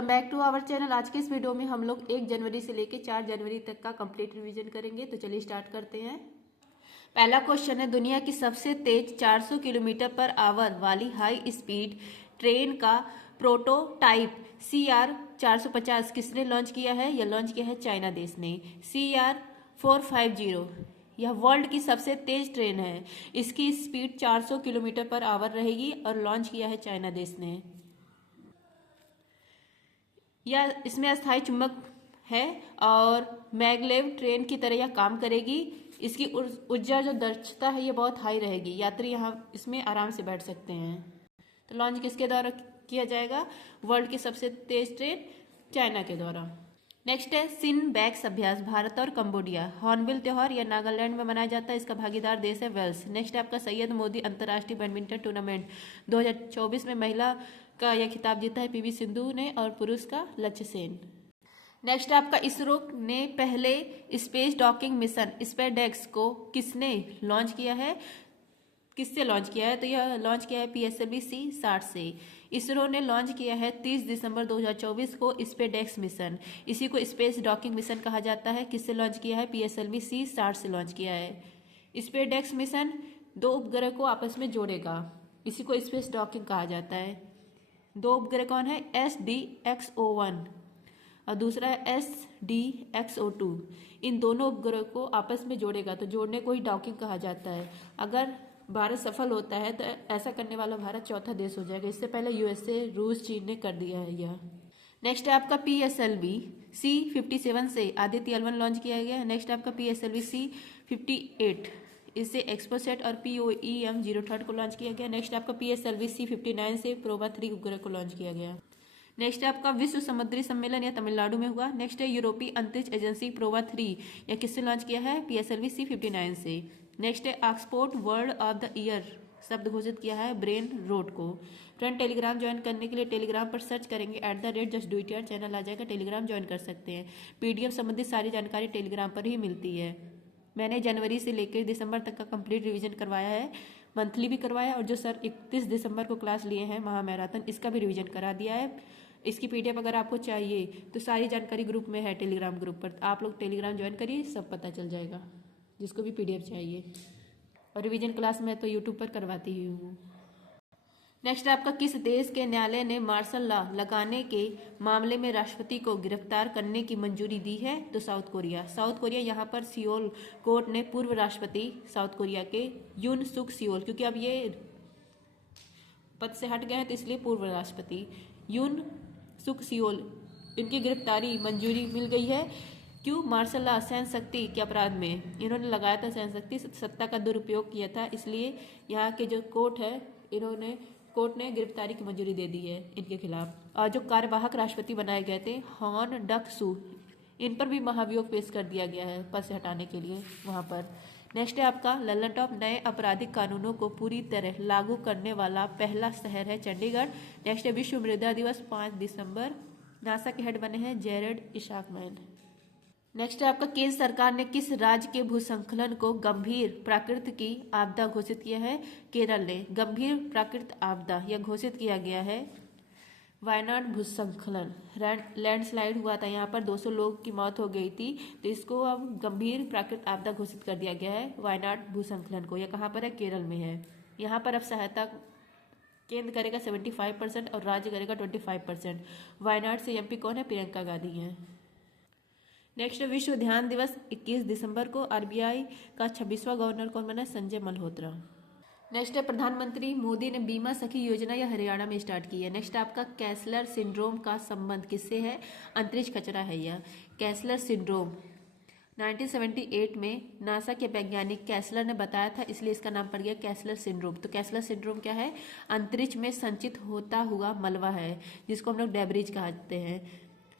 Welcome back to our channel. आज के इस वीडियो में हम लोग 1 जनवरी से लेकर 4 जनवरी तक का कंप्लीट रिवीजन करेंगे। तो चलिए स्टार्ट करते हैं। पहला क्वेश्चन है, दुनिया की सबसे तेज 400 किलोमीटर पर आवर वाली हाई स्पीड ट्रेन का प्रोटोटाइप CR 450 किसने लॉन्च किया है? यह लॉन्च किया है चाइना देश ने। CR 450 यह वर्ल्ड की सबसे तेज ट्रेन है। इसकी स्पीड 400 किलोमीटर पर आवर रहेगी और लॉन्च किया है चाइना देश ने। यह इसमें अस्थायी चुंबक है और मैगलेव ट्रेन की तरह यह काम करेगी। इसकी ऊर्जा जो दक्षता है ये बहुत हाई रहेगी। यात्री यहाँ इसमें आराम से बैठ सकते हैं। तो लॉन्च किसके द्वारा किया जाएगा? वर्ल्ड की सबसे तेज ट्रेन चाइना के द्वारा। नेक्स्ट है सिनबैक्स अभ्यास भारत और कंबोडिया। हॉर्नबिल त्योहार यह नागालैंड में मनाया जाता है। इसका भागीदार देश है वेल्स। नेक्स्ट है आपका सैयद मोदी अंतर्राष्ट्रीय बैडमिंटन टूर्नामेंट 2024 में महिला का यह खिताब जीता है PV सिंधु ने और पुरुष का लक्ष्य सेन। नेक्स्ट आपका इसरो ने पहले स्पेस डॉकिंग मिशन स्पेसडेक्स को किसने लॉन्च किया है? किससे लॉन्च किया है? तो यह लॉन्च किया है PSLV-C60 से। इसरो ने लॉन्च किया है 30 दिसंबर 2024 को स्पेसडेक्स मिशन। इसी को स्पेस डॉकिंग मिशन कहा जाता है। किससे लॉन्च किया है? PSLV-C60 से लॉन्च किया है। स्पेसडेक्स मिशन 2 उपग्रह को आपस में जोड़ेगा। इसी को स्पेस डॉकिंग कहा जाता है। 2 उपग्रह कौन है? SDX-01 और दूसरा है SDX-02। इन दोनों उपग्रह को आपस में जोड़ेगा तो जोड़ने को ही डॉकिंग कहा जाता है। अगर भारत सफल होता है तो ऐसा करने वाला भारत चौथा देश हो जाएगा। इससे पहले USA, रूस, चीन ने कर दिया है यह। नेक्स्ट है आपका PSLV-C57 से आदित्य L1 लॉन्च किया गया है। नेक्स्ट आपका PSLV-C58 इससे एक्सपोसेट और POEM-03 को लॉन्च किया गया। नेक्स्ट आपका PSLV-C59 से प्रोबा 3 उपग्रह को लॉन्च किया गया। नेक्स्ट है आपका विश्व समुद्री सम्मेलन यह तमिलनाडु में हुआ। नेक्स्ट है यूरोपीय अंतरिक्ष एजेंसी प्रोबा 3 यह किससे लॉन्च किया है? PSLV-C59 से। नेक्स्ट है Oxford word of the year शब्द घोषित किया है ब्रेन रोड को। फ्रेंड टेलीग्राम ज्वाइन करने के लिए टेलीग्राम पर सर्च करेंगे @justdoityard चैनल आ जाएगा। टेलीग्राम ज्वाइन कर सकते हैं। PDF संबंधित सारी जानकारी टेलीग्राम पर ही मिलती है। मैंने जनवरी से लेकर दिसंबर तक का कंप्लीट रिवीजन करवाया है। मंथली भी करवाया और जो सर 31 दिसंबर को क्लास लिए हैं महा मैराथन इसका भी रिवीजन करा दिया है। इसकी PDF अगर आपको चाहिए तो सारी जानकारी ग्रुप में है टेलीग्राम ग्रुप पर। आप लोग टेलीग्राम ज्वाइन करिए, सब पता चल जाएगा जिसको भी PDF चाहिए। और रिवीजन क्लास मैं तो यूट्यूब पर करवाती ही हूँ। नेक्स्ट आपका किस देश के न्यायालय ने मार्शल लॉ लगाने के मामले में राष्ट्रपति को गिरफ्तार करने की मंजूरी दी है? तो साउथ कोरिया। साउथ कोरिया यहाँ पर सियोल कोर्ट ने पूर्व राष्ट्रपति साउथ कोरिया के यून सुक सियोल, क्योंकि अब ये पद से हट गए हैं तो इसलिए पूर्व राष्ट्रपति यून सुक सियोल इनकी गिरफ्तारी मंजूरी मिल गई है। क्यों? मार्शल लॉ सहन शक्ति के अपराध में इन्होंने लगाया था। सहन शक्ति सत्ता का दुरुपयोग किया था, इसलिए यहाँ के जो कोर्ट ने गिरफ्तारी की मंजूरी दे दी है इनके खिलाफ। और जो कार्यवाहक राष्ट्रपति बनाए गए थे हॉन डक सू, इन पर भी महाभियोग पेश कर दिया गया है पद से हटाने के लिए वहाँ पर। नेक्स्ट है आपका लल्लन टॉप नए आपराधिक कानूनों को पूरी तरह लागू करने वाला पहला शहर है चंडीगढ़। नेक्स्ट है विश्व मृदा दिवस 5 दिसंबर। नासा के हेड बने हैं जेरेड इशाकमैन। नेक्स्ट है आपका केंद्र सरकार ने किस राज्य के भूस्खलन को गंभीर प्राकृतिक की आपदा घोषित किया है? केरल ने गंभीर प्राकृतिक आपदा यह घोषित किया गया है। वायनाड भूस्खलन लैंडस्लाइड हुआ था, यहाँ पर 200 लोगों की मौत हो गई थी, तो इसको अब गंभीर प्राकृतिक आपदा घोषित कर दिया गया है वायनाड भूस्खलन को। यह कहाँ पर है? केरल में है। यहाँ पर अब सहायता केंद्र करेगा 75% और राज्य करेगा 25%। वायनाड से MP कौन है? प्रियंका गांधी हैं। नेक्स्ट विश्व ध्यान दिवस 21 दिसंबर को। RBI का 26वां गवर्नर कौन बना? संजय मल्होत्रा। नेक्स्ट है प्रधानमंत्री मोदी ने बीमा सखी योजना यह हरियाणा में स्टार्ट की है। नेक्स्ट आपका कैसलर सिंड्रोम का संबंध किससे है? अंतरिक्ष कचरा है यह। कैसलर सिंड्रोम 1978 में नासा के वैज्ञानिक कैसलर ने बताया था, इसलिए इसका नाम पड़ गया कैसलर सिंड्रोम। तो कैसलर सिंड्रोम क्या है? अंतरिक्ष में संचित होता हुआ मलबा है जिसको हम लोग डेब्रिज कहते हैं।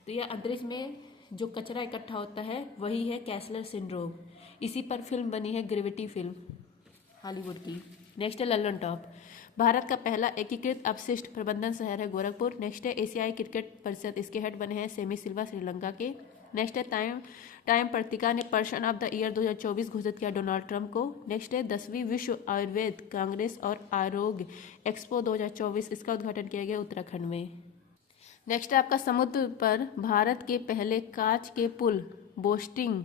तो यह अंतरिक्ष में जो कचरा इकट्ठा होता है वही है कैसलर सिंड्रोम। इसी पर फिल्म बनी है ग्रेविटी फिल्म हॉलीवुड की। नेक्स्ट है लल्लन टॉप भारत का पहला एकीकृत अपशिष्ट प्रबंधन शहर है गोरखपुर। नेक्स्ट है एशियाई क्रिकेट परिषद, इसके हेड बने हैं सेमी सिल्वा श्रीलंका के। नेक्स्ट है टाइम पत्रिका ने पर्सन ऑफ द ईयर 2024 घोषित किया डोनाल्ड ट्रंप को। नेक्स्ट है 10वीं विश्व आयुर्वेद कांग्रेस और आरोग्य एक्सपो 2024, इसका उद्घाटन किया गया उत्तराखंड में। नेक्स्ट है आपका समुद्र पर भारत के पहले कांच के पुल बोस्टिंग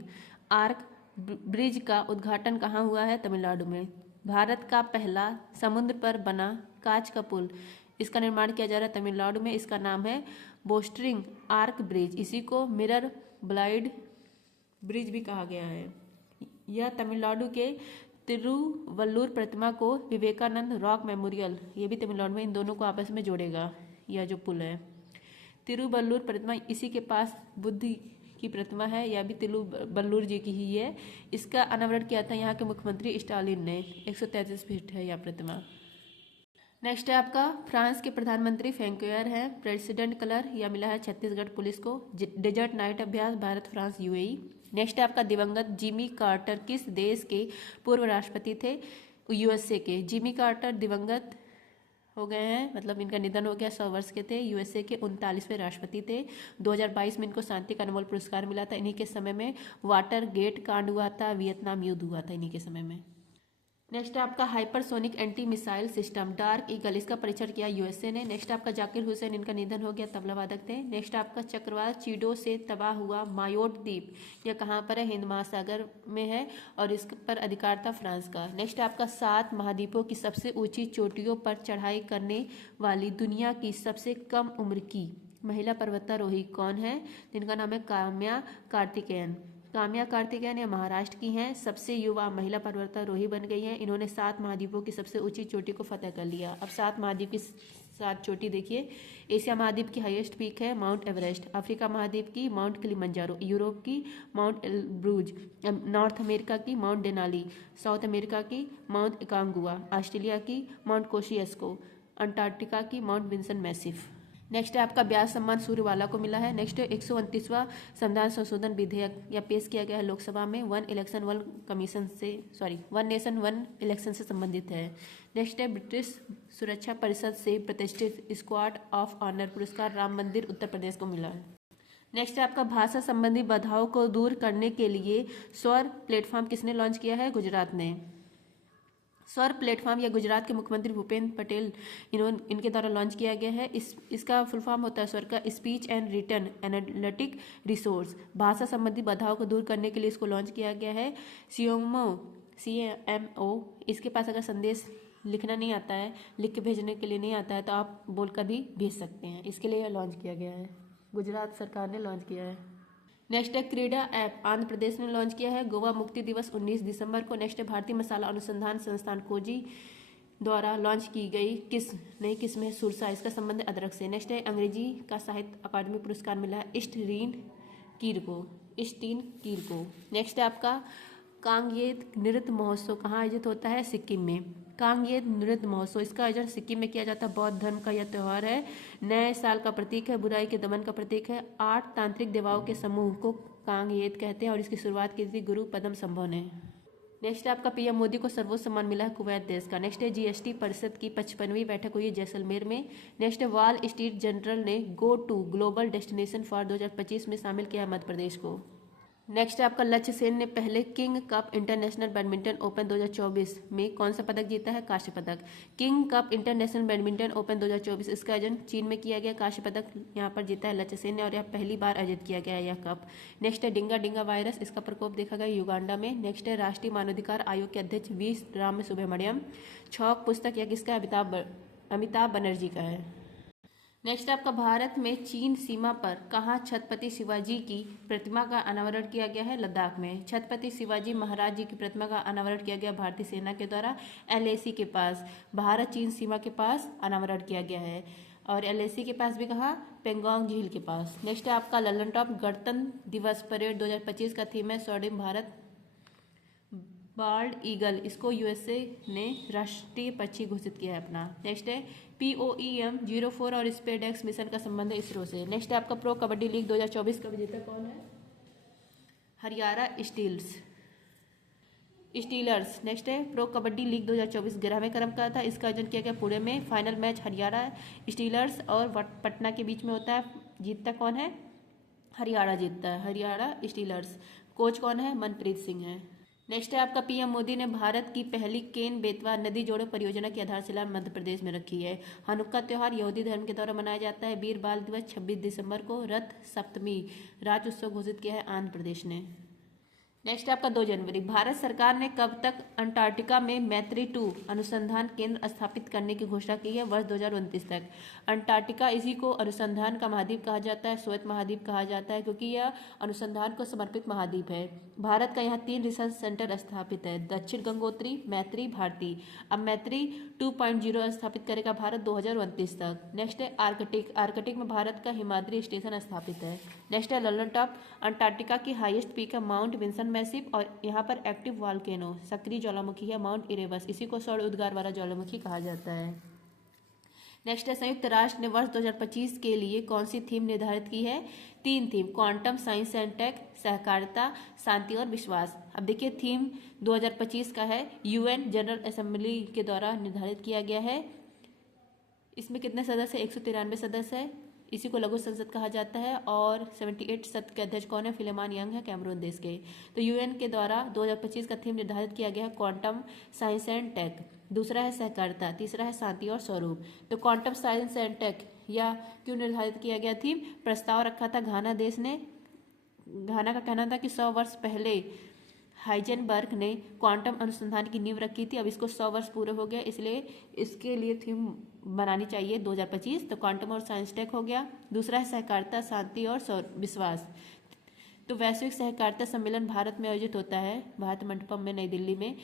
आर्क ब्रिज का उद्घाटन कहाँ हुआ है? तमिलनाडु में। भारत का पहला समुद्र पर बना कांच का पुल, इसका निर्माण किया जा रहा है तमिलनाडु में। इसका नाम है बोस्टरिंग आर्क ब्रिज। इसी को मिरर ब्लाइड ब्रिज भी कहा गया है। यह तमिलनाडु के तिरुवल्लुर प्रतिमा को विवेकानंद रॉक मेमोरियल, ये भी तमिलनाडु में, इन दोनों को आपस में जोड़ेगा यह जो पुल है। तिरुवल्लुर प्रतिमा, इसी के पास बुद्ध की प्रतिमा है, यह भी तिरुवल्लुर जी की ही है। इसका अनावरण किया था यहाँ के मुख्यमंत्री स्टालिन ने। 133 फीट है यह प्रतिमा। नेक्स्ट है आपका फ्रांस के प्रधानमंत्री फ्रैंकोयर है। प्रेसिडेंट कलर यह मिला है छत्तीसगढ़ पुलिस को। डेजर्ट नाइट अभ्यास भारत फ्रांस यूएई। नेक्स्ट है आपका दिवंगत जिमी कार्टर किस देश के पूर्व राष्ट्रपति थे? यूएसए के। जिमी कार्टर दिवंगत हो गए हैं, मतलब इनका निधन हो गया, 100 वर्ष के थे। यूएसए के 39वें राष्ट्रपति थे। 2022 में इनको शांति का नोबेल पुरस्कार मिला था। इन्हीं के समय में वाटर गेट कांड हुआ था, वियतनाम युद्ध हुआ था इन्हीं के समय में। नेक्स्ट आपका hypersonic anti missile system dark eagle, इसका परीक्षण किया यूएसए ने। नेक्स्ट आपका जाकिर हुसैन, इनका निधन हो गया, तबला वादक थे। नेक्स्ट आपका चक्रवात चीडो से तबाह हुआ मायोट द्वीप, यह कहाँ पर है? हिंद महासागर में है और इस पर अधिकार था फ्रांस का। नेक्स्ट आपका 7 महाद्वीपों की सबसे ऊंची चोटियों पर चढ़ाई करने वाली दुनिया की सबसे कम उम्र की महिला पर्वतारोही कौन है? जिनका नाम है काम्या कार्तिकेयन। काम्या कार्तिकेयन ये महाराष्ट्र की हैं, सबसे युवा महिला पर्वतारोही बन गई हैं। इन्होंने 7 महाद्वीपों की सबसे ऊंची चोटी को फतह कर लिया। अब 7 महाद्वीप की 7 चोटी देखिए। एशिया महाद्वीप की हाईएस्ट पीक है माउंट एवरेस्ट। अफ्रीका महाद्वीप की माउंट किलिमंजारो। यूरोप की माउंट एल्ब्रूज। नॉर्थ अमेरिका की माउंट डेनाली। साउथ अमेरिका की माउंट एकांगुआ। ऑस्ट्रेलिया की माउंट कोशियस्को। अंटार्कटिका की माउंट विंसन मैसिफ। नेक्स्ट है आपका ब्याज सम्मान सूर्यवाला को मिला है। नेक्स्ट 129वां संविधान संशोधन विधेयक यह पेश किया गया है लोकसभा में। वन नेशन वन इलेक्शन से संबंधित है। नेक्स्ट है ब्रिटिश सुरक्षा परिषद से प्रतिष्ठित स्क्वाड ऑफ ऑनर पुरस्कार राम मंदिर उत्तर प्रदेश को मिला है। नेक्स्ट है आपका भाषा संबंधी बाधाओं को दूर करने के लिए स्वर प्लेटफॉर्म किसने लॉन्च किया है? गुजरात ने। स्वर प्लेटफॉर्म या गुजरात के मुख्यमंत्री भूपेंद्र पटेल इनके द्वारा लॉन्च किया गया है। इसका फुल फॉर्म होता है स्वर का speech and written analytic resource. भाषा संबंधी बाधाओं को दूर करने के लिए इसको लॉन्च किया गया है। CMO इसके पास अगर संदेश लिखना नहीं आता है, लिख के भेजने के लिए नहीं आता है, तो आप बोलकर भी भेज सकते हैं। इसके लिए यह लॉन्च किया गया है, गुजरात सरकार ने लॉन्च किया है। नेक्स्ट है क्रीडा ऐप आंध्र प्रदेश ने लॉन्च किया है। गोवा मुक्ति दिवस 19 दिसंबर को। नेक्स्ट है भारतीय मसाला अनुसंधान संस्थान कोजी द्वारा लॉन्च की गई किस नई किस्म है सुरसा, इसका संबंध अदरक से। नेक्स्ट है अंग्रेजी का साहित्य अकादमी पुरस्कार मिला है इस्टीन कीर को। नेक्स्ट है आपका कांगयेत नृत्य महोत्सव कहाँ आयोजित होता है? सिक्किम में। कांगयेत नृत्य महोत्सव, इसका आयोजन सिक्किम में किया जाता है। बौद्ध धर्म का यह त्यौहार है, नए साल का प्रतीक है, बुराई के दमन का प्रतीक है। 8 तांत्रिक देवाओं के समूह को कांगयेत कहते हैं और इसकी शुरुआत की थी गुरु पद्म संभव ने। नेक्स्ट आपका पीएम मोदी को सर्वोच्च सम्मान मिला है कुवैत देश का। नेक्स्ट है जीएसटी परिषद की 55वीं बैठक हुई है जैसलमेर में। नेक्स्ट है वॉल स्ट्रीट जर्नल ने go to global destination for 2025 में शामिल किया है मध्य प्रदेश को। नेक्स्ट आपका लक्ष्य सेन ने पहले king cup international badminton open 2024 में कौन सा पदक जीता है? कांस्य पदक। King cup international badminton open 2024 इसका आयोजन चीन में किया गया। कांस्य पदक यहाँ पर जीता है लक्ष्य सेन ने और यह पहली बार आयोजित किया गया है यह कप। नेक्स्ट है डिंगा वायरस, इसका प्रकोप देखा गया युगांडा में। नेक्स्ट है राष्ट्रीय मानवाधिकार आयोग के अध्यक्ष वी राम सुब्रमण्यम। छौक पुस्तक यह किसका? अमिताभ बनर्जी का है। नेक्स्ट आपका भारत में चीन सीमा पर कहाँ छत्रपति शिवाजी की प्रतिमा का अनावरण किया गया है? लद्दाख में। छत्रपति शिवाजी महाराज जी की प्रतिमा का अनावरण किया गया भारतीय सेना के द्वारा LAC के पास, भारत चीन सीमा के पास अनावरण किया गया है। और LAC के पास भी कहाँ? पेंगोंग झील के पास। नेक्स्ट है आपका ललन टॉप गणतंत्र दिवस परेड 2025 का थीम है स्वर्णिम भारत बाल्ड ईगल, इसको USA ने राष्ट्रीय पक्षी घोषित किया है अपना। नेक्स्ट है POEM 04 और स्पेडेक्स मिशन का संबंध है इसरो से। नेक्स्ट है आपका प्रो कबड्डी लीग 2024 का विजेता कौन है? हरियाणा स्टीलर्स। नेक्स्ट है प्रो कबड्डी लीग 2024 11वें क्रम का था, इसका आयोजन किया गया पुणे में। फाइनल मैच हरियाणा स्टीलर्स और पटना के बीच में होता है। जीतता कौन है? हरियाणा जीतता है, हरियाणा स्टीलर्स। कोच कौन है? मनप्रीत सिंह है। नेक्स्ट है आपका पीएम मोदी ने भारत की पहली केन बेतवा नदी जोड़ो परियोजना की आधारशिला मध्य प्रदेश में रखी है। हनुक्का त्योहार यहूदी धर्म के द्वारा मनाया जाता है। वीर बाल दिवस 26 दिसंबर को। रथ सप्तमी राज्य उत्सव घोषित किया है आंध्र प्रदेश ने। नेक्स्ट आपका 2 जनवरी, भारत सरकार ने कब तक अंटार्कटिका में मैत्री 2 अनुसंधान केंद्र स्थापित करने की घोषणा की है? वर्ष 2029 तक। अंटार्कटिका इसी को अनुसंधान का महाद्वीप कहा जाता है, श्वेत महाद्वीप कहा जाता है, क्योंकि यह अनुसंधान को समर्पित महाद्वीप है। भारत का यहाँ 3 रिसर्च सेंटर स्थापित है, दक्षिण गंगोत्री, मैत्री, भारती। अब मैत्री 2.0 स्थापित करेगा भारत 2029 तक। नेक्स्ट है आर्कटिक, आर्कटिक में भारत का हिमाद्री स्टेशन स्थापित है। नेक्स्ट है ललन टॉप, अंटार्कटिका की हाईएस्ट पीक है माउंट विंसन मैसिव, और यहाँ पर एक्टिव वॉल्केनो सक्रिय ज्वालामुखी है माउंट इरेबस, इसी को सौर उद्गार वाला ज्वालामुखी कहा जाता है। नेक्स्ट है संयुक्त राष्ट्र ने वर्ष 2025 के लिए कौन सी थीम निर्धारित की है? 3 theme, quantum, science and tech, सहकारिता, शांति और विश्वास। अब देखिए थीम 2025 का है यूएन जनरल असेंबली के द्वारा निर्धारित किया गया है। इसमें कितने सदस्य? 193 सदस्य है, इसी को लघु संसद कहा जाता है। और 78 सत्र के अध्यक्ष कौन है? फिलेमान यंग है, कैमरून देश के। तो यूएन के द्वारा 2025 का थीम निर्धारित किया गया है क्वांटम, साइंस एंड टेक। दूसरा है सहकारिता, तीसरा है शांति और स्वरूप। तो क्वांटम, साइंस एंड टेक या क्यों निर्धारित किया गया थीम? प्रस्ताव रखा था घाना देश ने। घाना का कहना था कि 100 वर्ष पहले हाइजेनबर्ग ने क्वांटम अनुसंधान की नींव रखी थी, अब इसको 100 वर्ष पूरे हो गए, इसलिए इसके लिए थीम बनानी चाहिए 2025। तो क्वांटम और साइंस टेक हो गया। दूसरा है सहकारिता, शांति और विश्वास। तो वैश्विक सहकारिता सम्मेलन भारत में आयोजित होता है, भारत मंडपम में, नई दिल्ली में।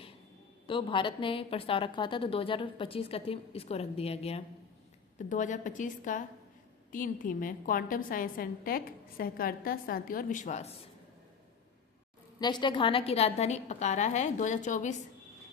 तो भारत ने प्रस्ताव रखा था, तो 2025 का थीम इसको रख दिया गया। तो 2025 का 3 थीम है, क्वांटम, साइंस एंड टेक, सहकारिता, शांति और विश्वास। नेक्स्ट है घाना की राजधानी अकारा है। 2024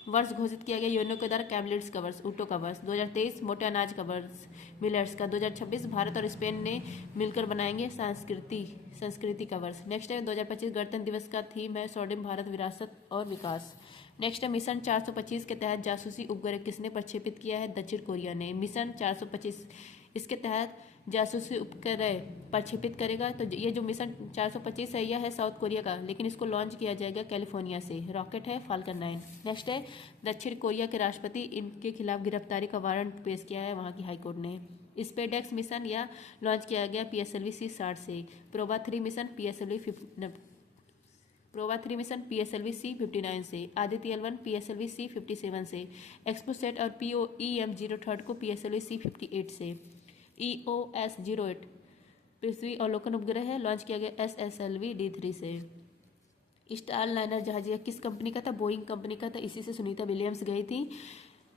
वर्ष घोषित किया गया यूएनओ के द्वारा कैमलिट्स का वर्ष, ऊँटों का वर्ष। 2023 मोटे अनाज का वर्ष, मिलेट्स का। 2026 भारत और स्पेन ने मिलकर बनाएंगे संस्कृति का वर्ष। नेक्स्ट है 2025 गणतंत्र दिवस का थीम है स्वर्णिम भारत, विरासत और विकास। नेक्स्ट है मिशन 425 के तहत जासूसी उपग्रह किसने प्रक्षेपित किया है? दक्षिण कोरिया ने। मिशन 425 इसके तहत जासूसी उपग्रह प्रक्षेपित करेगा। तो ये जो मिशन 425 है यह है साउथ कोरिया का, लेकिन इसको लॉन्च किया जाएगा कैलिफोर्निया से। रॉकेट है फाल्कन 9। नेक्स्ट है दक्षिण कोरिया के राष्ट्रपति इनके खिलाफ गिरफ्तारी का वारंट पेश किया है वहाँ की हाईकोर्ट ने। स्पेसएक्स मिशन या लॉन्च किया गया PSLV C-60 से। प्रोबा 3 मिशन PSLV C-59 से। आदित्य L1 PSLV C-57 से। एक्सपोसेट और POEM-03 को PSLV C-58 से। EOS-08 पृथ्वी अवलोकन उपग्रह है, लॉन्च किया गया SSLV D3 से। स्टार लाइनर जहाज किस कंपनी का था? बोइंग कंपनी का था, इसी से सुनीता विलियम्स गई थी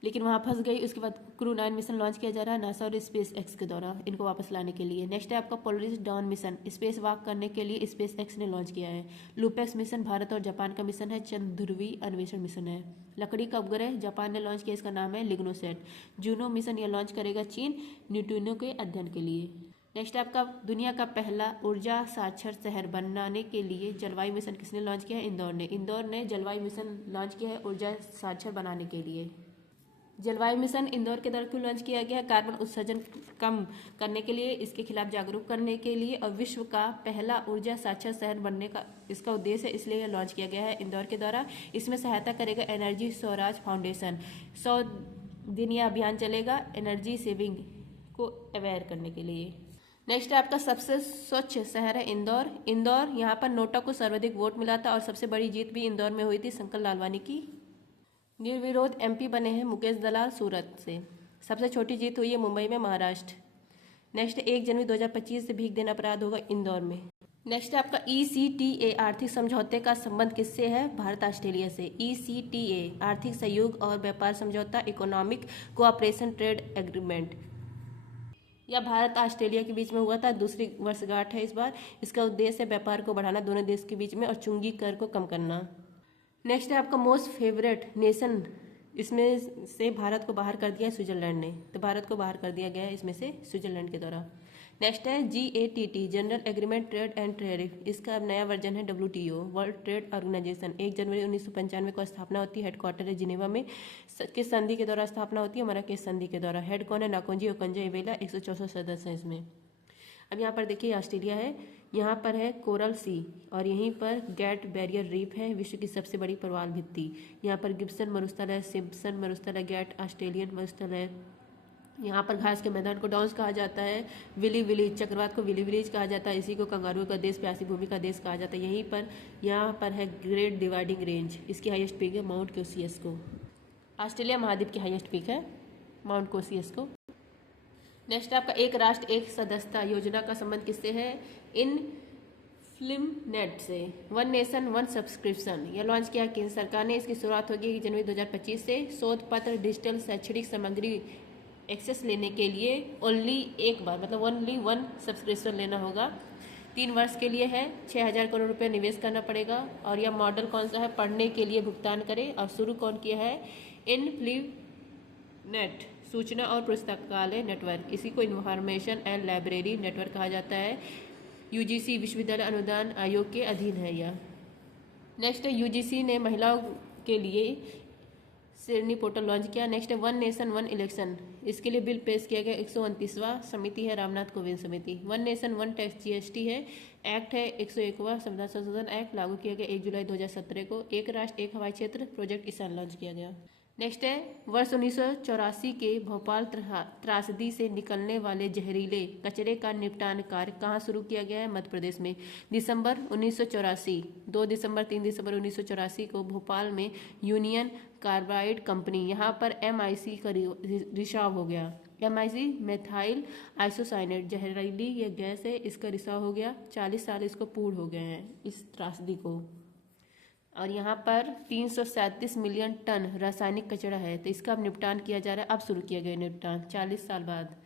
लेकिन वहाँ फंस गई। उसके बाद क्रू 9 मिशन लॉन्च किया जा रहा है नासा और स्पेस एक्स के द्वारा इनको वापस लाने के लिए। नेक्स्ट है आपका Polaris down mission, space walk करने के लिए स्पेस एक्स ने लॉन्च किया है। लूपेक्स मिशन भारत और जापान का मिशन है, चंद्र ध्रुवीय अन्वेषण मिशन है। लकड़ी का उपग्रह जापान ने लॉन्च किया, इसका नाम है लिग्नोसेट। जूनो मिशन यह लॉन्च करेगा चीन न्यूट्रिनो के अध्ययन के लिए। नेक्स्ट आपका दुनिया का पहला ऊर्जा साक्षर शहर बनाने के लिए जलवायु मिशन किसने लॉन्च किया है? इंदौर ने जलवायु मिशन लॉन्च किया है ऊर्जा साक्षर बनाने के लिए। जलवायु मिशन इंदौर के द्वारा क्यों लॉन्च किया गया है? कार्बन उत्सर्जन कम करने के लिए, इसके खिलाफ जागरूक करने के लिए और विश्व का पहला ऊर्जा साक्षर शहर बनने का इसका उद्देश्य है, इसलिए यह लॉन्च किया गया है इंदौर के द्वारा। इसमें सहायता करेगा एनर्जी स्वराज फाउंडेशन। 100 दिन यह अभियान चलेगा एनर्जी सेविंग को अवेयर करने के लिए। नेक्स्ट आपका सबसे स्वच्छ शहर है इंदौर। यहाँ पर नोटा को सर्वाधिक वोट मिला था और सबसे बड़ी जीत भी इंदौर में हुई थी शंकर लालवानी की। निर्विरोध MP बने हैं मुकेश दलाल सूरत से। सबसे छोटी जीत हुई है मुंबई में, महाराष्ट्र। नेक्स्ट 1 जनवरी 2025 से भीख देना अपराध होगा इंदौर में। नेक्स्ट है आपका ECTA आर्थिक समझौते का संबंध किससे है? भारत ऑस्ट्रेलिया से। ECTA आर्थिक सहयोग और व्यापार समझौता, इकोनॉमिक कोऑपरेशन ट्रेड एग्रीमेंट, यह भारत ऑस्ट्रेलिया के बीच में हुआ था, दूसरी वर्षगांठ है इस बार। इसका उद्देश्य है व्यापार को बढ़ाना दोनों देश के बीच में और चुंगी कर को कम करना। नेक्स्ट है आपका मोस्ट फेवरेट नेशन, इसमें से भारत को बाहर कर दिया है स्विट्जरलैंड ने, तो भारत को बाहर कर दिया गया है इसमें से स्विट्जरलैंड के द्वारा। नेक्स्ट है GATT general agreement trade and tariff, इसका अब नया वर्जन है WTO वर्ल्ड ट्रेड ऑर्गेनाइजेशन। 1 जनवरी 1995 को स्थापना होती है, हेडक्वार्टर है जिनेवा में। किस संधि के द्वारा स्थापना होती है? मराकेश संधि के द्वारा। हेड कौन है? नाकोजी ओकंजो इवेला। 164 सदस्य हैं इसमें। अब यहाँ पर देखिए ऑस्ट्रेलिया है, यहाँ पर है कोरल सी और यहीं पर ग्रेट बैरियर रीफ है, विश्व की सबसे बड़ी प्रवाल भित्ति। यहाँ पर गिब्सन मरुस्थल है, सिम्पसन मरुस्थल है, ग्रेट ऑस्ट्रेलियन मरुस्थल है। यहाँ पर घास के मैदान को डॉन्स कहा जाता है, विली विलेज चक्रवात को विली विलेज कहा जाता है, इसी को कंगारू का देश, प्यासी भूमि का देश कहा जाता है। यहीं पर यहाँ पर है ग्रेट डिवाइडिंग रेंज, इसकी हाईएस्ट पीक है माउंट कोसियस्को। ऑस्ट्रेलिया महाद्वीप की हाईएस्ट पीक है माउंट कोसियस्को। नेक्स्ट आपका एक राष्ट्र एक सदस्यता योजना का संबंध किससे है? इन फिल्म नेट से। वन नेशन वन सब्सक्रिप्शन यह लॉन्च किया केंद्र सरकार ने। इसकी शुरुआत होगी जनवरी 2025 से। शोध पत्र डिजिटल शैक्षणिक सामग्री एक्सेस लेने के लिए ओनली एक बार मतलब ओनली वन सब्सक्रिप्शन लेना होगा। 3 वर्ष के लिए है, 6,000 करोड़ रुपये निवेश करना पड़ेगा। और यह मॉडल कौन सा है? पढ़ने के लिए भुगतान करें। और शुरू कौन किया है? इन फिल्म नेट सूचना और पुस्तकालय नेटवर्क, इसी को इन्फॉर्मेशन एंड लाइब्रेरी नेटवर्क कहा जाता है। यूजीसी विश्वविद्यालय अनुदान आयोग के अधीन है यह। नेक्स्ट है यूजीसी ने महिलाओं के लिए श्रेणी पोर्टल लॉन्च किया। नेक्स्ट है वन नेशन वन इलेक्शन, इसके लिए बिल पेश किया गया। 129वां समिति है रामनाथ कोविंद समिति। One nation one tax GST है। एक्ट है 101वां संविधान संशोधन एक्ट लागू किया गया 1 जुलाई 2017 को। एक राष्ट्र एक हवाई क्षेत्र प्रोजेक्ट ईशान लॉन्च किया गया। नेक्स्ट है वर्ष 1984 के भोपाल त्रासदी से निकलने वाले जहरीले कचरे का निपटान कार्य कहाँ शुरू किया गया है? मध्य प्रदेश में। दिसंबर 1984 2 दिसंबर 3 दिसंबर 1984 को भोपाल में यूनियन कार्बाइड कंपनी, यहाँ पर MIC का रिसाव हो गया। MIC मेथाइल आइसोसाइनेट जहरीली यह गैस है, इसका रिसाव हो गया। 40 साल इसको पूर्ण हो गए हैं इस त्रासदी को। और यहाँ पर 337 मिलियन टन रासायनिक कचरा है, तो इसका अब निपटान किया जा रहा है। अब शुरू किया गया निपटान 40 साल बाद।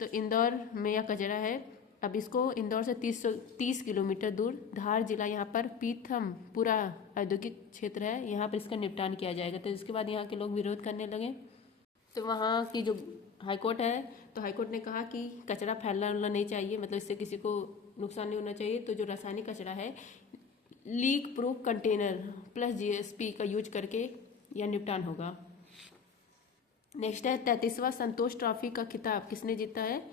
तो इंदौर में यह कचरा है। अब इसको इंदौर से 30 किलोमीटर दूर धार जिला, यहाँ पर पीथमपुरा औद्योगिक क्षेत्र है, यहाँ पर इसका निपटान किया जाएगा। तो इसके बाद यहाँ के लोग विरोध करने लगे। तो वहाँ की जो हाईकोर्ट है, तो हाईकोर्ट ने कहा कि कचरा फैलना नहीं चाहिए, मतलब इससे किसी को नुकसान नहीं होना चाहिए। तो जो रासायनिक कचरा है leak proof container plus GSP का यूज करके यह निपटान होगा। नेक्स्ट है 33वां संतोष ट्रॉफी का खिताब किसने जीता है?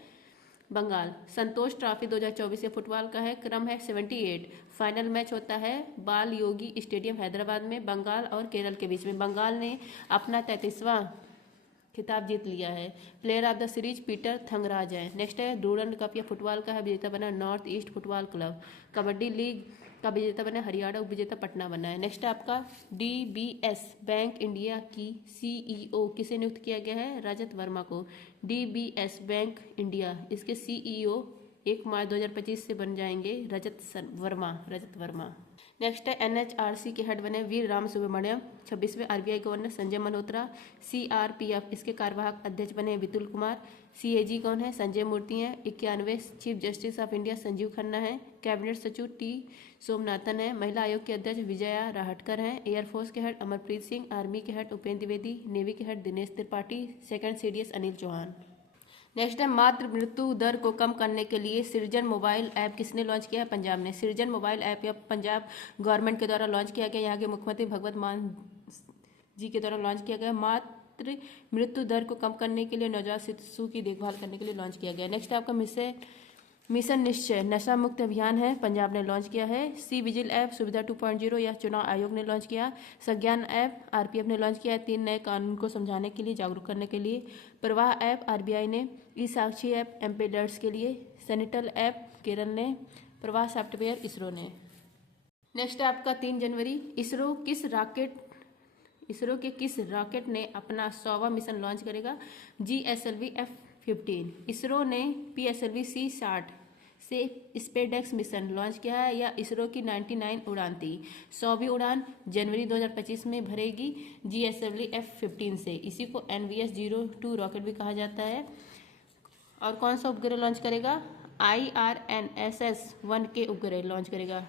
बंगाल। संतोष ट्रॉफी 2024 या फुटबॉल का है। क्रम है 78। फाइनल मैच होता है बाल योगी स्टेडियम हैदराबाद में, बंगाल और केरल के बीच में। बंगाल ने अपना 33वां खिताब जीत लिया है। Player of the series Peter Thangaraj है। नेक्स्ट है डूरंड कप या फुटबॉल का है, विजेता बना north east football club. Kabaddi league का विजेता बना हरियाणा, उपविजेता पटना बना है। नेक्स्ट है आपका DBS बैंक इंडिया की CEO किसे नियुक्त किया गया है? रजत वर्मा को। DBS बैंक इंडिया, इसके CEO 1 मार्च 2025 से बन जाएंगे रजत वर्मा। नेक्स्ट है NHRC के हेड बने वीर राम सुब्रमण्यम। 26वें RBI governor Sanjay Malhotra. CRPF इसके कार्यवाहक अध्यक्ष बने विपुल कुमार। CAG कौन है? संजय मूर्ति हैं। 91वें chief justice of India Sanjiv Khanna है। कैबिनेट सचिव T सोमनाथन है। महिला आयोग के अध्यक्ष विजया राहटकर हैं। एयरफोर्स के हेड अमरप्रीत सिंह। आर्मी के हेड उपेंद्र द्विवेदी। नेवी के head Dinesh Tripathi. Second CDS Anil Chauhan. Next है मातृ मृत्यु दर को कम करने के लिए सृजन मोबाइल ऐप किसने लॉन्च किया है? पंजाब ने। सृजन मोबाइल ऐप या पंजाब गवर्नमेंट के द्वारा लॉन्च किया गया। यहाँ के मुख्यमंत्री भगवत मान जी के द्वारा लॉन्च किया गया। मातृ मृत्यु दर को कम करने के लिए नवजात शिशु की देखभाल करने के लिए लॉन्च किया गया। नेक्स्ट आपका मिशन निश्चय नशा मुक्त अभियान है, पंजाब ने लॉन्च किया है। सी विजिल ऐप सुविधा 2.0 या चुनाव आयोग ने लॉन्च किया। संज्ञान ऐप RPF ने लॉन्च किया है 3 नए कानून को समझाने के लिए, जागरूक करने के लिए। प्रवाह ऐप RBI ने। ई साक्षी ऐप एम्पेडर्स के लिए। सैनिटल ऐप केरल ने। प्रवाह सॉफ्टवेयर इसरो ने। नेक्स्ट है आपका 3 जनवरी इसरो के किस रॉकेट ने अपना 100वां मिशन लॉन्च करेगा? GSLV F-15। इसरो ने PSLV C-60 से स्पेसएक्स मिशन लॉन्च किया है। या इसरो की 99 उड़ान थी। 100वीं उड़ान जनवरी 2025 में भरेगी GSLV F-15 से। इसी को NVS-02 रॉकेट भी कहा जाता है। और कौन सा उपग्रह लॉन्च करेगा? IRNSS-1 उपग्रह लॉन्च करेगा।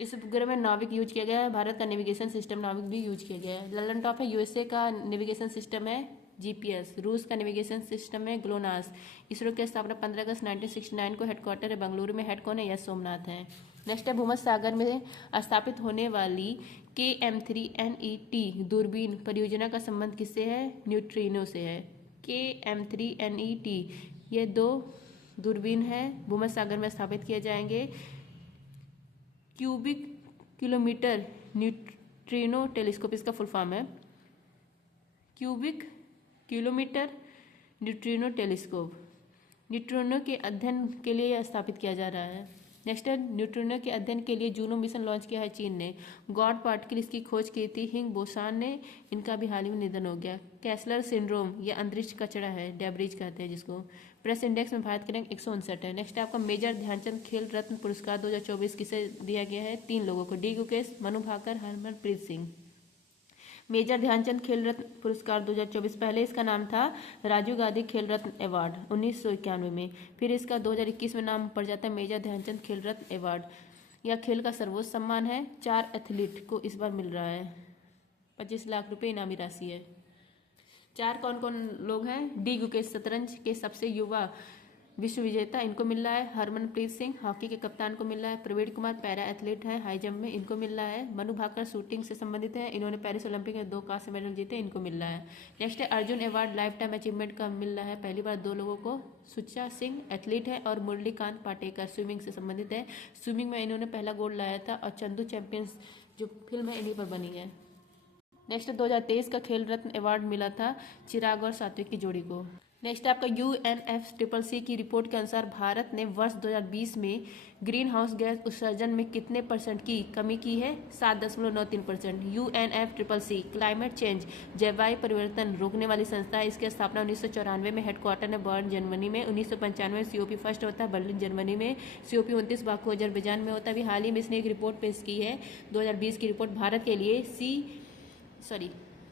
इस उपग्रह में नाविक यूज किया गया है। भारत का नेविगेशन सिस्टम नाविक भी यूज किया गया है। ललन टॉप है। USA का नेविगेशन सिस्टम है GPS। रूस का नेविगेशन सिस्टम है ग्लोनास। इसरो की स्थापना 15 अगस्त 1969 को। हेडक्वार्टर है बेंगलुरु में। हेड कौन है? यस सोमनाथ है। नेक्स्ट है भूमध्य सागर में स्थापित होने वाली KM3 NET दूरबीन परियोजना का संबंध किससे है? न्यूट्रिनो से है। KM3NET ये 2 दूरबीन है भूमध्य सागर में स्थापित किए जाएंगे। क्यूबिक किलोमीटर न्यूट्रिनो टेलीस्कोप इसका फुल फॉर्म है। Cubic kilometre neutrino telescope neutrino के अध्ययन के लिए यह स्थापित किया जा रहा है। नेक्स्ट है न्यूट्रिनो के अध्ययन के लिए जूनो मिशन लॉन्च किया है चीन ने। गॉड पार्टिकल इसकी खोज की थी हिंग बोसान ने, इनका भी हाल ही में निधन हो गया। कैसलर सिंड्रोम ये अंतरिक्ष कचरा है, डेब्रिज कहते हैं जिसको। प्रेस इंडेक्स में भारत का रैंक 159 है। नेक्स्ट है आपका मेजर ध्यानचंद खेल रत्न पुरस्कार 2024 किसे दिया गया है? 3 लोगों को, डी गुकेश, मनु भाकर, हरमनप्रीत सिंह। मेजर ध्यानचंद खेल रत्न पुरस्कार 2024 पहले इसका नाम था राजीव गांधी खेल रत्न अवार्ड 1991 में, फिर इसका 2021 में नाम पड़ जाता है मेजर ध्यानचंद खेल रत्न अवार्ड। यह खेल का सर्वोच्च सम्मान है। 4 एथलीट को इस बार मिल रहा है। 25 लाख रुपए इनामी राशि है। 4 कौन कौन लोग हैं? डी गुकेश शतरंज के सबसे युवा विश्व विजेता, इनको मिल रहा है। हरमनप्रीत सिंह हॉकी के कप्तान को मिल रहा है। प्रवीण कुमार पैरा एथलीट है हाई जंप में, इनको मिल रहा है। मनु भाकर शूटिंग से संबंधित है, इन्होंने पेरिस ओलंपिक में 2 कांस्य मेडल जीते, इनको मिल रहा है। नेक्स्ट है Arjun award life time achievement का मिल रहा है पहली बार 2 लोगों को। सुच्चा सिंह एथलीट है और मुरलीकांत पाटेकर स्विमिंग से संबंधित है, स्विमिंग में इन्होंने पहला गोल्ड लाया था। और चंदू चैंपियंस जो फिल्म है इन्हीं पर बनी है। नेक्स्ट 2023 का खेल रत्न अवार्ड मिला था चिराग और सात्विक की जोड़ी को। नेक्स्ट आपका UNFCCC की रिपोर्ट के अनुसार भारत ने वर्ष 2020 में ग्रीन हाउस गैस उत्सर्जन में कितने % की कमी की है? 7.93%। UNFCCC क्लाइमेट चेंज जलवायु परिवर्तन रोकने वाली संस्था है। इसकी स्थापना 1994 में, हेडक्वार्टर है बर्न जर्मनी में। 1995 में COP फर्स्ट होता है बर्लिन जर्मनी में। COP 29 बाकू अजरबैजान में होता है। अभी हाल ही में इसने एक रिपोर्ट पेश की है 2020 की रिपोर्ट भारत के लिए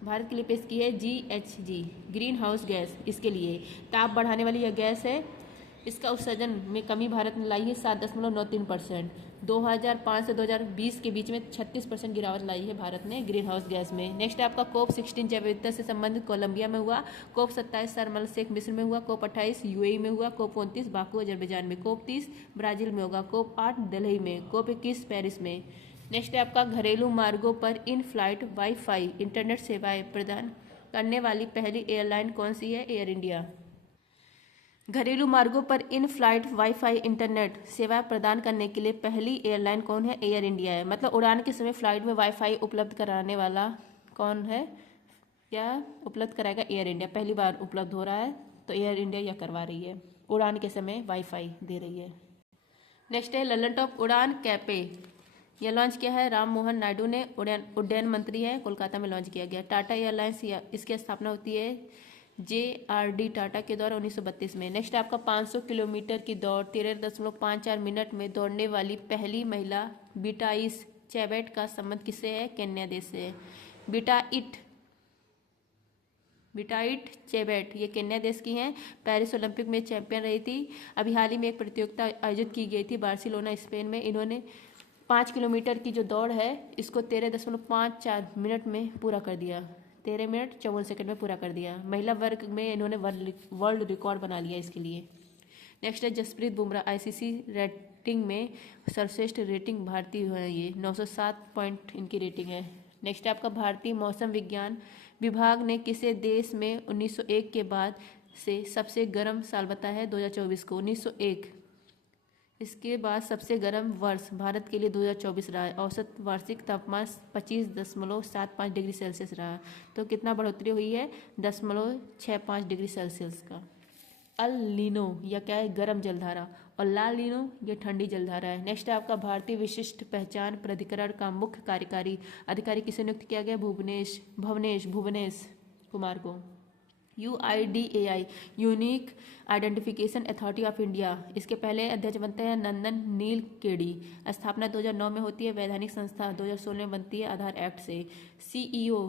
भारत के लिए पेश की है GHG ग्रीन हाउस गैस। इसके लिए ताप बढ़ाने वाली यह गैस है, इसका उत्सर्जन में कमी भारत ने लाई है 7.93%। 2005 से 2020 के बीच में 36% गिरावट लाई है भारत ने ग्रीन हाउस गैस में। नेक्स्ट है आपका COP 16 जैव विविधता से संबंधित कोलंबिया में हुआ। COP 27 शर्म अल शेख मिस्र में हुआ। COP 28 UAE में हुआ। COP 29 बाकू अजरबैजान में। COP 30 ब्राजील में होगा। COP 8 दिल्ली में। COP 21 पेरिस में। नेक्स्ट है आपका घरेलू मार्गों पर इन फ्लाइट वाईफाई इंटरनेट सेवाएं प्रदान करने वाली पहली एयरलाइन कौन सी है? Air India. घरेलू मार्गों पर इन फ्लाइट वाईफाई इंटरनेट सेवा प्रदान करने के लिए पहली एयरलाइन कौन है? एयर इंडिया है। मतलब उड़ान के समय फ्लाइट में वाईफाई उपलब्ध कराने वाला कौन है या उपलब्ध कराएगा? Air India. पहली बार उपलब्ध हो रहा है तो एयर इंडिया यह करवा रही है, उड़ान के समय वाईफाई दे रही है। नेक्स्ट है ललन टॉप उड़ान कैफे, यह लॉन्च किया है राम मोहन नायडू ने, उड्डयन मंत्री है, कोलकाता में लॉन्च किया गया। टाटा एयरलाइंस इसकी स्थापना होती है JRD टाटा के द्वारा 1932 में। नेक्स्ट आपका 500 किलोमीटर की दौड़ 13.54 मिनट में दौड़ने वाली पहली महिला बीटाइस चैबेट का संबंध किससे है? केन्या देश से। बीटाइट चैबेट ये केन्या देश की हैं, पेरिस ओलंपिक में चैंपियन रही थी। अभी हाल ही में एक प्रतियोगिता आयोजित की गई थी बार्सिलोना स्पेन में। इन्होंने 5 किलोमीटर की जो दौड़ है इसको 13.54 मिनट में पूरा कर दिया। 13 मिनट 54 सेकंड में पूरा कर दिया। महिला वर्ग में इन्होंने वर्ल्ड रिकॉर्ड बना लिया इसके लिए। नेक्स्ट है जसप्रीत बुमराह ICC रेटिंग में सर्वश्रेष्ठ रेटिंग भारतीय है, ये 907 पॉइंट इनकी रेटिंग है। नेक्स्ट है आपका भारतीय मौसम विज्ञान विभाग ने किसे देश में 1901 के बाद से सबसे गर्म साल बताया है? 2024 को। 1901 इसके बाद सबसे गर्म वर्ष भारत के लिए 2024 रहा है। औसत वार्षिक तापमान 25.75 डिग्री सेल्सियस रहा। तो कितना बढ़ोतरी हुई है? 0.65 डिग्री सेल्सियस का। अल लीनो यह क्या है? गर्म जलधारा। और ला लीनो ये ठंडी जलधारा है। नेक्स्ट है आपका भारतीय विशिष्ट पहचान प्राधिकरण का मुख्य कार्यकारी अधिकारी किसे नियुक्त किया गया? भुवनेश कुमार को। UIDAI unique identification authority of India, इसके पहले अध्यक्ष बनते हैं नंदन नील केडी। स्थापना 2009 में होती है। वैधानिक संस्था 2016 में बनती है आधार एक्ट से। CEO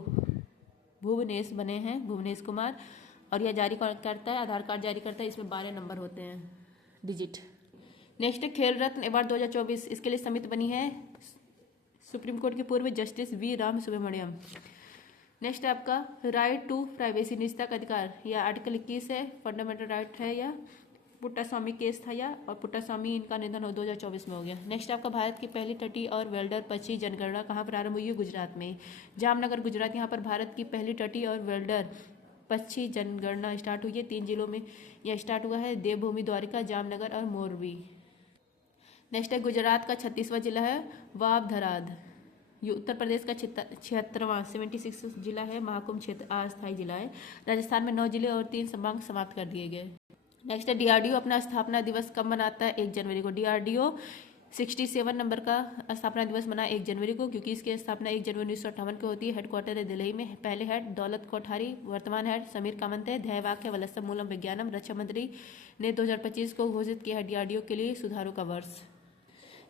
भुवनेश बने हैं भुवनेश कुमार, और यह जारी करता है आधार कार्ड जारी करता है, इसमें 12 नंबर होते हैं डिजिट। नेक्स्ट खेल रत्न अवार्ड 2024, इसके लिए समिति बनी है सुप्रीम कोर्ट के पूर्व justice V Ram Subramanian. Next आपका राइट टू प्राइवेसी निजता का अधिकार, यह आर्टिकल 21 है, फंडामेंटल राइट है, या पुट्टास्वामी केस था या, और पुट्टास्वामी इनका निधन 2024 में हो गया। नेक्स्ट आपका भारत की पहली तटीय और वेल्डर पक्षी जनगणना कहाँ प्रारंभ हुई है? गुजरात में, जामनगर गुजरात। यहाँ पर भारत की पहली तटीय और वेल्डर पक्षी जनगणना स्टार्ट हुई है। 3 जिलों में यह स्टार्ट हुआ है, देवभूमि, द्वारिका, जामनगर और मोरबी। नेक्स्ट है गुजरात का 36वां जिला है वावधराद। ये उत्तर प्रदेश का 76वां 76 जिला है, महाकुंभ क्षेत्र अस्थायी जिला है। राजस्थान में 9 जिले और 3 संभाग समाप्त कर दिए गए। नेक्स्ट है डीआरडीओ अपना स्थापना दिवस कब मनाता है? 1 जनवरी को। डीआरडीओ 67 नंबर का स्थापना दिवस मना 1 जनवरी को, क्योंकि इसकी स्थापना 1 जनवरी 1958 को होती है। हेडक्वार्टर है दिल्ली में। पहले हेड दौलत कोठारी, वर्तमान हेड समीर कामत है। ध्येय वाक्य वलसम मूलम विज्ञानम। रक्षा मंत्री ने 2025 को घोषित किया है डीआरडीओ के लिए सुधारों का वर्ष।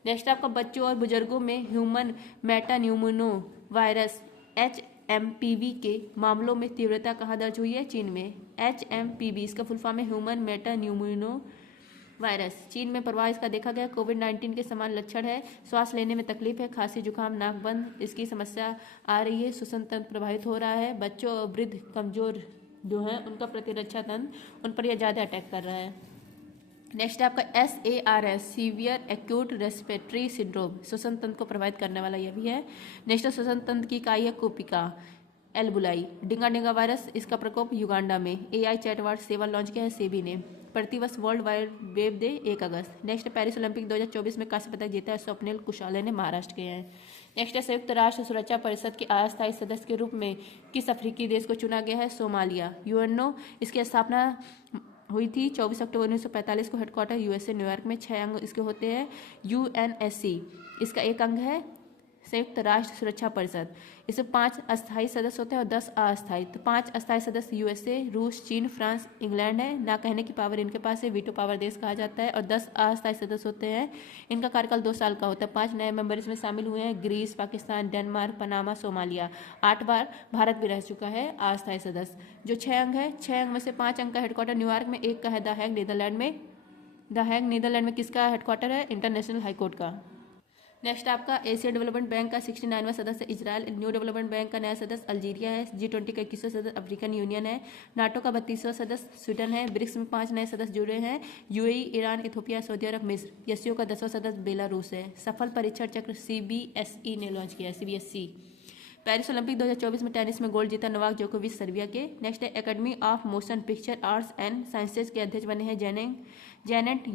नेक्स्ट आपका बच्चों और बुजुर्गों में ह्यूमन मेटान्यूमोनो वायरस HMPV के मामलों में तीव्रता कहाँ दर्ज हुई है? चीन में। HMPV इसका फुल फॉर्म है ह्यूमन मेटान्यूमोनो वायरस। चीन में प्रवाह इसका देखा गया। कोविड-19 के समान लक्षण है। श्वास लेने में तकलीफ है, खांसी, जुकाम, नाक बंद इसकी समस्या आ रही है। श्वसन तंत्र प्रभावित हो रहा है। बच्चों और वृद्ध कमजोर जो है उनका प्रतिरक्षा तंत्र उन पर यह ज़्यादा अटैक कर रहा है। नेक्स्ट है आपका SARS severe acute respiratory syndrome, श्वसन तंत्र को प्रभावित करने वाला यह भी है। नेक्स्ट श्वसन तंत्र की इकाई है कोपिका एल्बुलाई। डिंगा वायरस इसका प्रकोप युगांडा में। AI चैटबॉट सेवा लॉन्च किया है सेबी ने। प्रतिवर्ष वर्ल्ड वाइड वेब डे 1 अगस्त। नेक्स्ट पेरिस ओलंपिक 2024 में कांस्य पदक जीता है स्वप्निल कुशाले ने, महाराष्ट्र के हैं। नेक्स्ट है संयुक्त राष्ट्र सुरक्षा परिषद के अस्थायी सदस्य के रूप में किस अफ्रीकी देश को चुना गया है? सोमालिया। UNO इसकी स्थापना हुई थी 24 अक्टूबर 1945 को। हेडक्वार्टर USA न्यूयॉर्क में। 6 अंग इसके होते हैं। UNSC इसका एक अंग है संयुक्त राष्ट्र सुरक्षा परिषद। इसमें 5 अस्थायी सदस्य होते हैं और 10 अस्थायी। तो 5 अस्थायी सदस्य USA, रूस, चीन, फ्रांस, इंग्लैंड है। ना कहने की पावर इनके पास है, वीटो पावर देश कहा जाता है। और 10 अस्थायी सदस्य होते हैं, इनका कार्यकाल 2 साल का होता है। 5 नए मेंबर इसमें शामिल हुए हैं, Greece, Pakistan, Denmark, Panama, Somalia. 8 बार भारत भी रह चुका है अस्थायी सदस्य। जो 6 अंग है, 6 अंग में से 5 अंग का हेडक्वार्टर न्यूयॉर्क में, 1 का है द हैग नीदरलैंड में। द हैग नीदरलैंड में किसका हेडक्वार्टर है? इंटरनेशनल हाईकोर्ट का। नेक्स्ट आपका एशिया डेवलपमेंट बैंक का 69वां सदस्य इजराइल। न्यू डेवलपमेंट बैंक का नया सदस्य अल्जीरिया है। G20 का 21वां सदस्य अफ्रीकन यूनियन है। नाटो का 32वां सदस्य स्वीडन है। ब्रिक्स में 5 नए सदस्य जुड़े हैं, UAE, ईरान, इथोपिया, सऊदी अरब, मिस्र। SCO का 10वां सदस्य बेलारूस है। सफल परीक्षण चक्र CBSE ने लॉन्च किया है, CBSE। पेरिस ओलंपिक 2024 में टेनिस में गोल्ड जीता नोवाक जोकोविच, सर्बिया के। नेक्स्ट है academy of motion picture arts and sciences के अध्यक्ष बने हैं जेनेट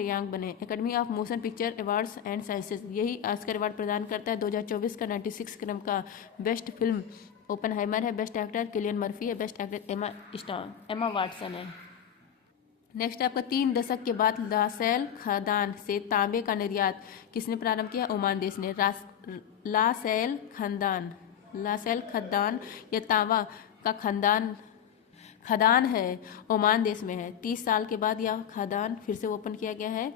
यांग बने। Academy of motion picture awards and sciences यही ऑस्कर अवार्ड प्रदान करता है। 2024 का 96 क्रम का बेस्ट फिल्म ओपनहाइमर है। बेस्ट एक्टर किलियन मर्फी है। बेस्ट एक्टर एमा वाटसन है। नेक्स्ट आपका 3 दशक के बाद लासेल खदान से तांबे का निर्यात किसने प्रारंभ किया? ओमान देश ने। लासेल खदान या तांबा का खदान है, ओमान देश में है। 30 साल के बाद यह खदान फिर से ओपन किया गया है।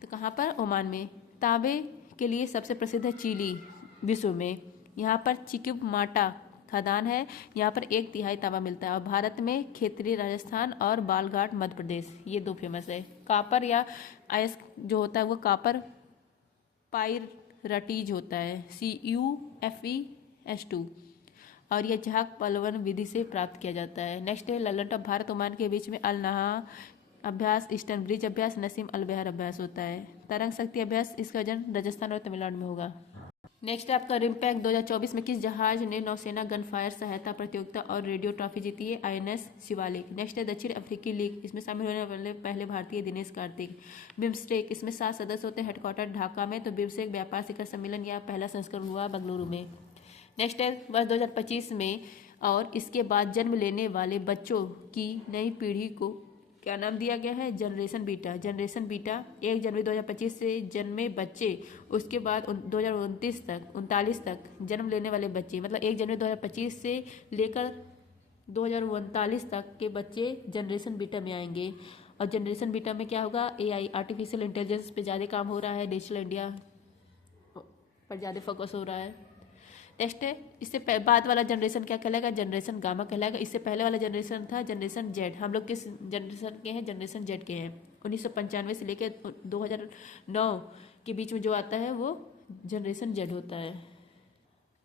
तो कहाँ पर? ओमान में। तांबे के लिए सबसे प्रसिद्ध है चिली विश्व में। यहाँ पर चिकिमाटा खदान है, यहाँ पर 1/3 तांबा मिलता है। और भारत में खेतरी राजस्थान और बालघाट मध्य प्रदेश, ये 2 फेमस है। कापर या आयस्क जो होता है वो कापर पाइरटीज होता है, CuFeS2, और यह झाग पलवन विधि से प्राप्त किया जाता है। नेक्स्ट है ललन टॉप भारत ओमान के बीच में अल नहा अभ्यास, ईस्टर्न ब्रिज अभ्यास, नसीम अल बहर अभ्यास होता है। तरंग शक्ति अभ्यास इसका जन्म राजस्थान और तमिलनाडु में होगा। नेक्स्ट आपका रिम्पैक 2024 में किस जहाज ने नौसेना गनफायर सहायता प्रतियोगिता और रेडियो ट्रॉफी जीती है? INS शिवालिक। नेक्स्ट है दक्षिण अफ्रीकी लीग, इसमें शामिल होने वाले पहले भारतीय दिनेश कार्तिक। बिम्स्टेक इसमें 7 सदस्य होते हैं, हेडक्वार्टर ढाका में। तो बिम्स्टेक व्यापार शिखर सम्मेलन या पहला संस्करण हुआ बेंगलुरु में। नेक्स्ट है वर्ष 2025 में और इसके बाद जन्म लेने वाले बच्चों की नई पीढ़ी को क्या नाम दिया गया है? Generation beta. 1 जनवरी 2025 से जन्मे बच्चे, उसके बाद 2039 तक जन्म लेने वाले बच्चे, मतलब 1 जनवरी 2025 से लेकर 2039 तक के बच्चे जनरेशन बीटा में आएंगे। और जनरेशन बीटा में क्या होगा? AI आर्टिफिशियल इंटेलिजेंस पे ज़्यादा काम हो रहा है, डिजिटल इंडिया पर ज़्यादा फोकस हो रहा है। नेक्स्ट है इससे बाद वाला जनरेशन क्या कहलाएगा? जनरेशन गामा कहलाएगा। इससे पहले वाला जनरेशन था जनरेशन जेड। हम लोग किस जनरेशन के हैं? जनरेशन जेड के हैं। 1995 से लेकर 2009 के बीच में जो आता है वो जनरेशन जेड होता है।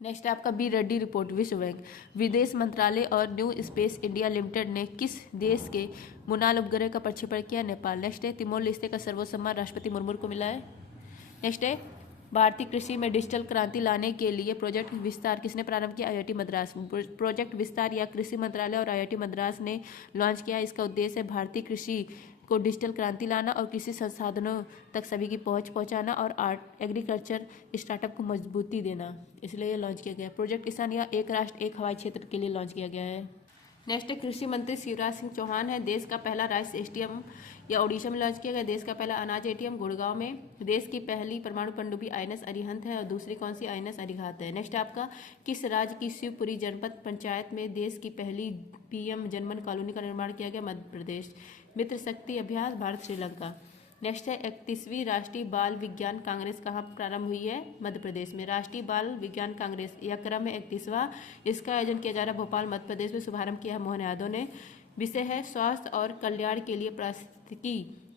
नेक्स्ट है आपका बी रेड्डी रिपोर्ट, विश्व बैंक, विदेश मंत्रालय और न्यू स्पेस इंडिया लिमिटेड ने किस देश के मुनाल उपग्रह का प्रक्षेपण किया? नेपाल। नेक्स्ट है तिमोर लेस्ते का सर्वोच्च सम्मान राष्ट्रपति मुर्मू को मिला है। नेक्स्ट है भारतीय कृषि में डिजिटल क्रांति लाने के लिए प्रोजेक्ट विस्तार किसने प्रारंभ किया? आईआईटी मद्रास। प्रोजेक्ट विस्तार या कृषि मंत्रालय और आईआईटी मद्रास ने लॉन्च किया। इसका उद्देश्य है भारतीय कृषि को डिजिटल क्रांति लाना और कृषि संसाधनों तक सभी की पहुंच पहुंचाना और एग्रीकल्चर स्टार्टअप को मजबूती देना, इसलिए ये लॉन्च किया गया। प्रोजेक्ट किसान या एक राष्ट्र एक हवाई क्षेत्र के लिए लॉन्च किया गया है। नेक्स्ट कृषि मंत्री शिवराज सिंह चौहान है। देश का पहला राइस एटीएम या ओडिशा में लॉन्च किया गया। देश का पहला अनाज एटीएम गुड़गांव में। देश की पहली परमाणु पनडुब्बी आईएनएस अरिहंत है और दूसरी कौन सी? आईएनएस अरिहंत है। नेक्स्ट आपका, किस राज्य की शिवपुरी जनपद पंचायत में देश की पहली पीएम जनमन कॉलोनी का निर्माण किया गया? मध्य प्रदेश। मित्र शक्ति अभ्यास भारत श्रीलंका। नेक्स्ट है 31वीं राष्ट्रीय बाल विज्ञान कांग्रेस कहाँ प्रारंभ हुई है? मध्य प्रदेश में। राष्ट्रीय बाल विज्ञान कांग्रेस यह क्रम है 31वां। इसका आयोजन किया जा रहा है भोपाल मध्य प्रदेश में। शुभारंभ किया है मोहन यादव ने। विषय है स्वास्थ्य और कल्याण के लिए पारिस्थितिकी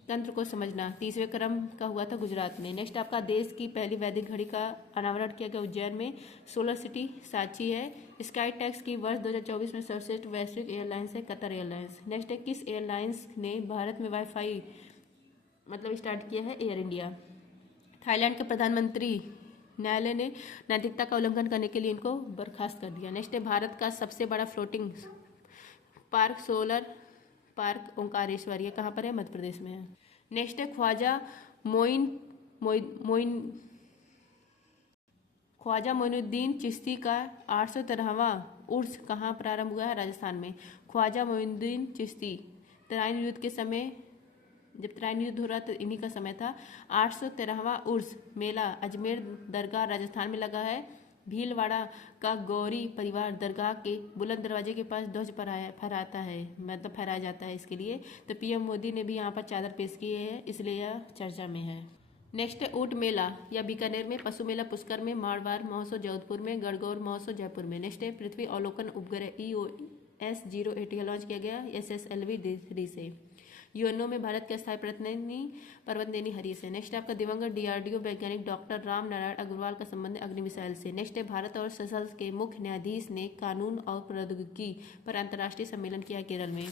तंत्र को समझना। 30वें क्रम का हुआ था गुजरात में। नेक्स्ट आपका, देश की पहली वैदिक घड़ी का अनावरण किया गया उज्जैन में। सोलर सिटी सांची है। स्काई टैक्स की वर्ष 2024 में सर्वश्रेष्ठ वैश्विक एयरलाइंस है कतर एयरलाइंस। नेक्स्ट है, किस एयरलाइंस ने भारत में वाईफाई स्टार्ट किया है? Air India. थाईलैंड के प्रधानमंत्री न्यायालय ने नैतिकता का उल्लंघन करने के लिए इनको बर्खास्त कर दिया। नेक्स्ट है, भारत का सबसे बड़ा floating park solar park Omkareshwar, ये कहाँ पर है? मध्य प्रदेश में है। नेक्स्ट है, ख्वाजा मोइनुद्दीन चिश्ती का 813वां उर्स कहाँ प्रारंभ हुआ है? राजस्थान में। ख्वाजा मोइनुद्दीन चिश्ती तराइन युद्ध के समय, जब तराइन युद्ध हो रहा तो इन्हीं का समय था। 813वां उर्स मेला अजमेर दरगाह राजस्थान में लगा है। भीलवाड़ा का गौरी परिवार दरगाह के बुलंद दरवाजे के पास ध्वज फहराता है, फहराया जाता है इसके लिए। तो पीएम मोदी ने भी यहाँ पर चादर पेश की है, इसलिए यह चर्चा में है। नेक्स्ट है, ऊंट मेला या बीकानेर में। पशु मेला पुष्कर में। मारवाड़ महोत्सव जोधपुर में। गणगौर महोत्सव जयपुर में। नेक्स्ट है, पृथ्वी अवलोकन उपग्रह EOS-08 लॉन्च किया गया SSLV-3 से। यूएनओ में भारत के स्थायी प्रतिनिधि पर्वतनेनी हरीश है। नेक्स्ट आपका, दिवंगत डीआरडीओ वैज्ञानिक डॉक्टर राम नारायण अग्रवाल का संबंध अग्नि मिसाइल से। नेक्स्ट है, भारत और सेशल्स के मुख्य न्यायाधीश ने कानून और प्रौद्योगिकी पर अंतर्राष्ट्रीय सम्मेलन किया केरल में।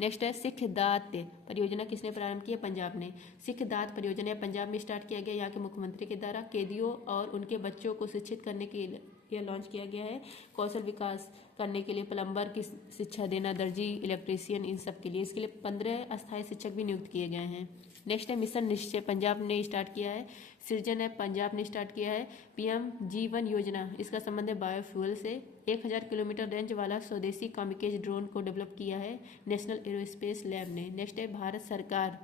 नेक्स्ट है, सिख दात परियोजना किसने प्रारंभ की है? पंजाब ने। सिख दात परियोजना पंजाब में स्टार्ट किया गया यहाँ के मुख्यमंत्री के द्वारा। कैदियों और उनके बच्चों को शिक्षित करने के लिए लॉन्च किया गया है। कौशल विकास करने के लिए प्लम्बर की शिक्षा देना, दर्जी, इलेक्ट्रीशियन, इन सब के लिए। इसके लिए 15 अस्थायी शिक्षक भी नियुक्त किए गए हैं। नेक्स्ट है, मिशन निश्चय पंजाब ने स्टार्ट किया है। सृजन है पंजाब ने स्टार्ट किया है। PM G1 योजना, इसका संबंध है बायोफ्यूल से। 1000 किलोमीटर रेंज वाला स्वदेशी कामिकेज ड्रोन को डेवलप किया है नेशनल एरोस्पेस लैब ने। नेक्स्ट है, भारत सरकार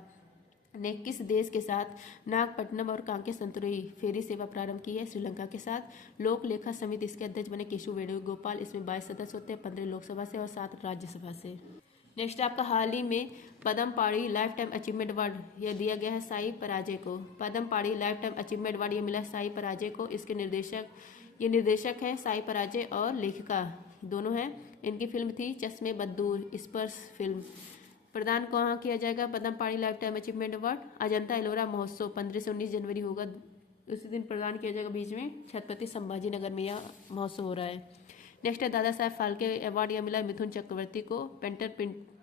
ने किस देश के साथ नागपट्टनम और कांके संतुरई फेरी सेवा प्रारंभ की है? श्रीलंका के साथ। लोक लेखा समिति इसके अध्यक्ष बने केशव वेणुगोपाल। इसमें 22 सदस्य होते हैं, 15 लोकसभा से और 7 राज्यसभा से। नेक्स्ट आपका, हाल ही में पद्म पाड़ी लाइफ टाइम अचीवमेंट अवार्ड यह दिया गया है साई पराजय को। पद्म पाड़ी लाइफ टाइम अचीवमेंट अवार्ड ये मिला है साई पराजय को। इसके निर्देशक हैं साई पराजय और लेखिका दोनों हैं। इनकी फिल्म थी चश्मे बद्दूर, स्पर्श फिल्म। प्रदान कहाँ किया जाएगा पद्म पाड़ी life time achievement award? Ajanta Ellora महोत्सव 15 से 19 जनवरी होगा, उसी दिन प्रदान किया जाएगा। बीच में छत्रपति संभाजी नगर में यह महोत्सव हो रहा है। नेक्स्ट है, दादा साहब फाल्के अवार्ड यह मिला है मिथुन चक्रवर्ती को।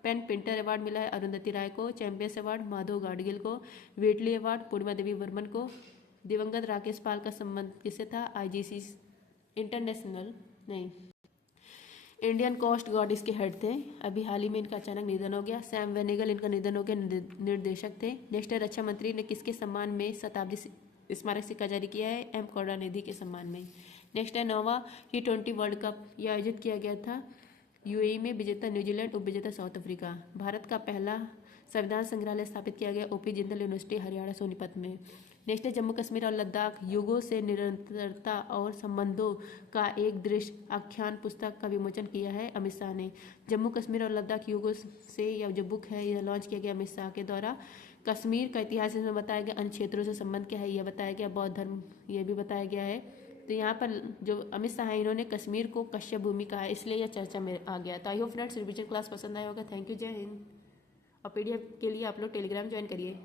पेन पिंटर अवार्ड मिला है अरुंधति राय को। चैंपियंस अवार्ड माधव गाडगिल को। वेटली अवार्ड पूर्णिमा देवी वर्मन को। दिवंगत राकेश पाल का संबंध किससे था? IGC इंटरनेशनल नहीं, इंडियन कोस्ट गार्ड इसके हेड थे। अभी हाल ही में इनका अचानक निधन हो गया। सैम वेनेगल इनका निधन हो गया, निर्देशक थे। नेक्स्ट है, रक्षा मंत्री ने किसके सम्मान में शताब्दी स्मारक सिक्का जारी किया है? M करुणानिधि के सम्मान में। नेक्स्ट है, 9वां T20 वर्ल्ड कप यह आयोजित किया गया था UAE में। विजेता न्यूजीलैंड, उपविजेता साउथ अफ्रीका। भारत का पहला संविधान संग्रहालय स्थापित किया गया OP जिंदल यूनिवर्सिटी हरियाणा सोनीपत में। नेक्स्ट है, जम्मू कश्मीर और लद्दाख युगों से निरंतरता और संबंधों का एक दृश्य आख्यान पुस्तक का विमोचन किया है अमित शाह ने। जम्मू कश्मीर और लद्दाख युगों से यह जो बुक है यह लॉन्च किया गया अमित शाह के द्वारा। कश्मीर का इतिहास इसमें बताया गया, अन्य क्षेत्रों से संबंध क्या है यह बताया गया, बौद्ध धर्म ये भी बताया गया है। तो यहाँ पर जो अमित शाह है इन्होंने कश्मीर को कश्यप भूमि कहा है, इसलिए यह चर्चा में आ गया। तो I hope friends revision class पसंद आया होगा। थैंक यू, जय हिंद। और PDF के लिए आप लोग टेलीग्राम ज्वाइन करिए।